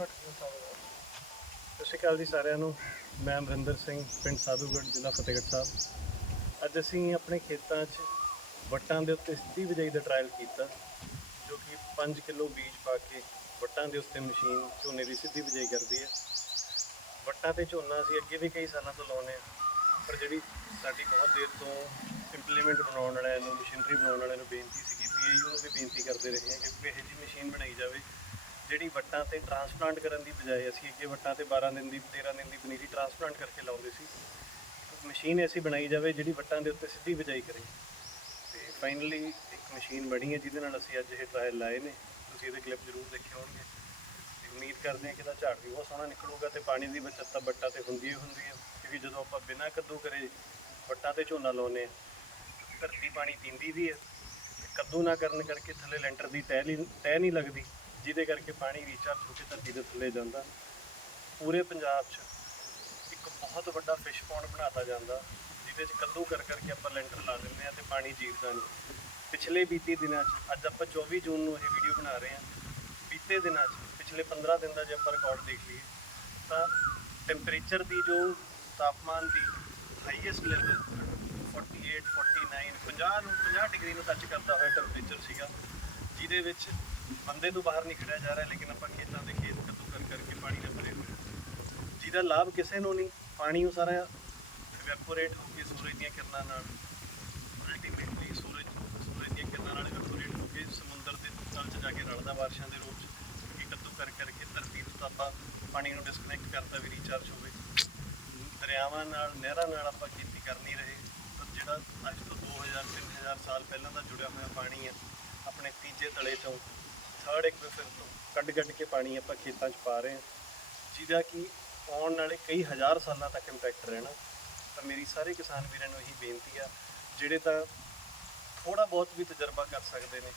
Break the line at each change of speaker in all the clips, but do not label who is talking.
ਸਤਿ ਸ਼੍ਰੀ ਅਕਾਲ ਜੀ ਸਾਰਿਆਂ ਨੂੰ। ਮੈਂ ਅਮਰਿੰਦਰ ਸਿੰਘ, ਪਿੰਡ ਸਾਧੂਗੜ੍ਹ, ਜ਼ਿਲ੍ਹਾ ਫਤਿਹਗੜ੍ਹ ਸਾਹਿਬ। ਅੱਜ ਅਸੀਂ ਆਪਣੇ ਖੇਤਾਂ 'ਚ ਵੱਟਾਂ ਦੇ ਉੱਤੇ ਸਿੱਧੀ ਬਿਜਾਈ ਦਾ ਟਰਾਇਲ ਕੀਤਾ, ਜੋ ਕਿ 5 ਕਿਲੋ ਬੀਜ ਪਾ ਕੇ ਵੱਟਾਂ ਦੇ ਉੱਤੇ ਮਸ਼ੀਨ, ਝੋਨੇ ਦੀ ਸਿੱਧੀ ਬਿਜਾਈ ਕਰਦੀ ਹੈ। ਵੱਟਾਂ ਤੇ ਝੋਨਾ ਅਸੀਂ ਅੱਗੇ ਵੀ ਕਈ ਸਾਲਾਂ ਤੋਂ ਲਾਉਨੇ ਆ ਪਰ ਜਿਹੜੀ ਸਾਡੀ ਬਹੁਤ ਦੇਰ ਤੋਂ ਇੰਪਲੀਮੈਂਟ ਬਣਾਉਣ ਵਾਲਿਆਂ ਨੂੰ, ਮਸ਼ੀਨਰੀ ਬਣਾਉਣ ਵਾਲਿਆਂ ਨੂੰ ਬੇਨਤੀ ਸੀਗੀ ਪੀਏਯੂ ਨੂੰ ਵੀ ਬੇਨਤੀ ਕਰਦੇ ਰਹੇ ਹਾਂ ਕਿ ਕੋਈ ਇਹੋ ਜਿਹੀ ਮਸ਼ੀਨ ਬਣਾਈ ਜਾਵੇ ਜਿਹੜੀ ਵੱਟਾਂ ਤੇ ਟਰਾਂਸਪਲਾਂਟ ਕਰਨ ਦੀ ਬਜਾਏ ਅਸੀਂ ਅੱਗੇ ਵੱਟਾਂ ਤੇ 12 ਦਿਨ ਦੀ 13 ਦਿਨ ਦੀ ਪਨੀਰੀ ਟਰਾਂਸਪਲਾਂਟ ਕਰਕੇ ਲਾਉਂਦੇ ਸੀ। ਮਸ਼ੀਨ ਐਸੀ ਬਣਾਈ ਜਾਵੇ ਜਿਹੜੀ ਵੱਟਾਂ ਦੇ ਉੱਤੇ ਸਿੱਧੀ ਬਿਜਾਈ ਕਰੇ। ਤੇ ਫਾਈਨਲੀ ਇੱਕ ਮਸ਼ੀਨ ਬਣੀ ਹੈ ਜਿਹਦੇ ਨਾਲ ਅਸੀਂ ਅੱਜ ਇਹ ਟ੍ਰਾਇਲ ਲਾਏ ਨੇ। ਤੁਸੀਂ ਇਹਦੇ ਕਲਿੱਪ ਜ਼ਰੂਰ ਦੇਖੇ ਹੋਣਗੇ। ਤੇ ਉਮੀਦ ਕਰਦੇ ਹਾਂ ਕਿ ਇਹਦਾ ਝਾੜ ਵੀ ਬਹੁਤ ਸੋਹਣਾ ਨਿਕਲੂਗਾ ਤੇ ਪਾਣੀ ਦੀ ਬਚਤ ਤਾਂ ਵੱਟਾਂ ਤੇ ਹੁੰਦੀ ਹੀ ਹੁੰਦੀ ਹੈ। ਕਿਉਂਕਿ ਜਦੋਂ ਆਪਾਂ ਬਿਨਾਂ ਕੱਦੂ ਕਰੇ ਵੱਟਾਂ ਤੇ ਝੋਨਾ ਲਾਉਂਦੇ ਹਾਂ, ਧਰਤੀ ਪਾਣੀ ਪੀਂਦੀ ਵੀ ਹੈ। ਤੇ ਕੱਦੂ ਨਾ ਕਰਨ ਕਰਕੇ ਥੱਲੇ ਲੈਂਟਰ ਦੀ ਤਹਿ ਨਹੀਂ ਤਹਿ ਨਹੀਂ ਲੱਗਦੀ। ਜਿਹਦੇ ਕਰਕੇ ਪਾਣੀ ਰੀਚਾਰਜ ਹੋ ਕੇ ਧਰਤੀ ਦੇ ਥੱਲੇ ਜਾਂਦਾ। ਪੂਰੇ ਪੰਜਾਬ 'ਚ ਇੱਕ ਬਹੁਤ ਵੱਡਾ ਫਿਸ਼ ਪੌਂਡ ਬਣਾਤਾ ਜਾਂਦਾ, ਜਿਹਦੇ 'ਚ ਕੱਦੂ ਕਰ ਕਰਕੇ ਆਪਾਂ ਲੈਂਟਰ ਲਾ ਦਿੰਦੇ ਆ ਤੇ ਪਾਣੀ ਜੀਰਦਾ ਨਹੀਂ। ਪਿਛਲੇ ਬੀਤੀ ਦਿਨਾਂ 'ਚ, ਅੱਜ ਆਪਾਂ 24 ਜੂਨ ਨੂੰ ਇਹ ਵੀਡੀਓ ਬਣਾ ਰਹੇ ਹਾਂ। ਬੀਤੇ ਦਿਨਾਂ 'ਚ, ਪਿਛਲੇ 15 ਦਿਨ ਦਾ ਜੇ ਆਪਾਂ ਰਿਕਾਰਡ ਦੇਖ ਲਈਏ, ਤਾਂ ਟੈਂਪਰੇਚਰ ਦੀ ਜੋ ਤਾਪਮਾਨ ਦੀ ਹਾਈਐਸਟ ਲੈਵਲ 48 49 50 ਨੂੰ 50 ਡਿਗਰੀ ਨੂੰ ਟੱਚ ਕਰਦਾ ਹੋਇਆ ਟੈਂਪਰੇਚਰ ਸੀਗਾ, ਜਿਹਦੇ ਵਿੱਚ ਬੰਦੇ ਤੋਂ ਬਾਹਰ ਨਹੀਂ ਖੜਿਆ ਜਾ ਰਿਹਾ, ਲੇਕਿਨ ਆਪਾਂ ਖੇਤਾਂ ਦੇ ਖੇਤ ਕੱਦੂ ਕਰ ਕਰਕੇ ਪਾਣੀ ਨਾਲ ਭਰੇ ਹੋਏ ਹਾਂ। ਜਿਹਦਾ ਲਾਭ ਕਿਸੇ ਨੂੰ ਨਹੀਂ, ਪਾਣੀ ਉਹ ਸਾਰਾ ਇਵੈਪੋਰੇਟ ਹੋ ਕੇ ਸੂਰਜ ਦੀਆਂ ਕਿਰਨਾਂ ਨਾਲ ਅਲਟੀਮੇਟਲੀ ਸੂਰਜ ਸੂਰਜ ਦੀਆਂ ਕਿਰਨਾਂ ਨਾਲ ਇਵੈਪੋਰੇਟ ਹੋ ਕੇ ਸਮੁੰਦਰ ਦੇ ਤਲ 'ਚ ਜਾ ਕੇ ਰਲਦਾ ਬਾਰਿਸ਼ਾਂ ਦੇ ਰੂਪ 'ਚ, ਕਿ ਕੱਦੂ ਕਰ ਕਰਕੇ ਧਰਤੀ ਤੋਂ ਤਾਂ ਆਪਾਂ ਪਾਣੀ ਨੂੰ ਡਿਸਕਨੈਕਟ ਕਰਤਾ ਵੀ ਰੀਚਾਰਜ ਹੋਵੇ ਦਰਿਆਵਾਂ ਨਾਲ, ਨਹਿਰਾਂ ਨਾਲ ਆਪਾਂ ਖੇਤੀ ਕਰਨੀ ਰਹੇ ਪਰ ਜਿਹੜਾ ਅੱਜ ਤੋਂ 2000 3000 ਸਾਲ ਪਹਿਲਾਂ ਦਾ ਜੁੜਿਆ ਹੋਇਆ ਪਾਣੀ ਹੈ ਆਪਣੇ ਤੀਜੇ ਤਲੇ ਤੋਂ ਥਰਡ ਐਕਵੀਫਰ ਤੋਂ ਕੱਢ ਕੱਢ ਕੇ ਪਾਣੀ ਆਪਾਂ ਖੇਤਾਂ 'ਚ ਪਾ ਰਹੇ ਹਾਂ, ਜਿਹਦਾ ਕਿ ਆਉਣ ਵਾਲੇ ਕਈ ਹਜ਼ਾਰ ਸਾਲਾਂ ਤੱਕ ਇੰਪੈਕਟ ਰਹਿਣਾ। ਤਾਂ ਮੇਰੀ ਸਾਰੇ ਕਿਸਾਨ ਵੀਰਾਂ ਨੂੰ ਇਹੀ ਬੇਨਤੀ ਆ, ਜਿਹੜੇ ਤਾਂ ਥੋੜਾ ਬਹੁਤ ਵੀ ਤਜਰਬਾ ਕਰ ਸਕਦੇ ਨੇ,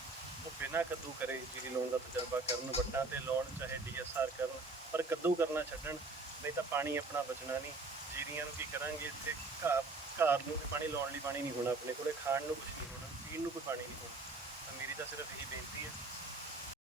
ਉਹ ਬਿਨਾਂ ਕੱਦੂ ਕਰੇ ਜੀਰੀ ਲਾਉਣ ਦਾ ਤਜਰਬਾ ਕਰਨ, ਵੱਟਾਂ ਤੇ ਲਾਉਣ, ਚਾਹੇ ਡੀਐਸਆਰ ਕਰਨ, ਪਰ ਕੱਦੂ ਕਰਨਾ ਛੱਡਣ, ਨਹੀਂ ਤਾਂ ਪਾਣੀ ਆਪਣਾ ਬਚਣਾ ਨਹੀਂ। ਜੀਰੀਆਂ ਨੂੰ ਕੀ ਕਰਾਂਗੇ ਇੱਥੇ? ਘਾਹ ਘਰ ਨੂੰ ਵੀ ਪਾਣੀ ਲਾਉਣ ਲਈ ਪਾਣੀ ਨਹੀਂ ਹੋਣਾ, ਆਪਣੇ ਕੋਲੇ ਖਾਣ ਨੂੰ ਕੁਝ ਨਹੀਂ ਹੋਣਾ, ਪੀਣ ਨੂੰ ਕੋਈ ਪਾਣੀ ਨਹੀਂ ਹੋਣਾ। ਤਾਂ ਮੇਰੀ ਤਾਂ ਸਿਰਫ ਇਹੀ ਬੇਨਤੀ ਹੈ